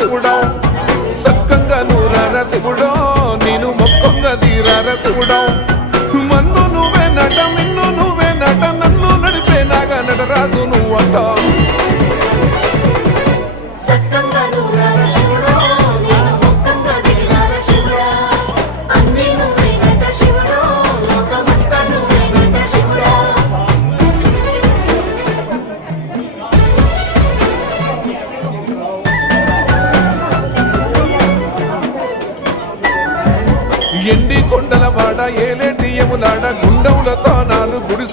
శివుడో సక్కంగా నూరార శివుడో నేను మొక్కంగా తీరార శివుడో మన్ను నువ్వే నట మిన్ను నువ్వే నట నన్ను నడిపే నాగా నటరాజు నువ్వంట ఎండి కొండల వాడ ఏలేటి యములాడ గుండములతో నాలు గుడి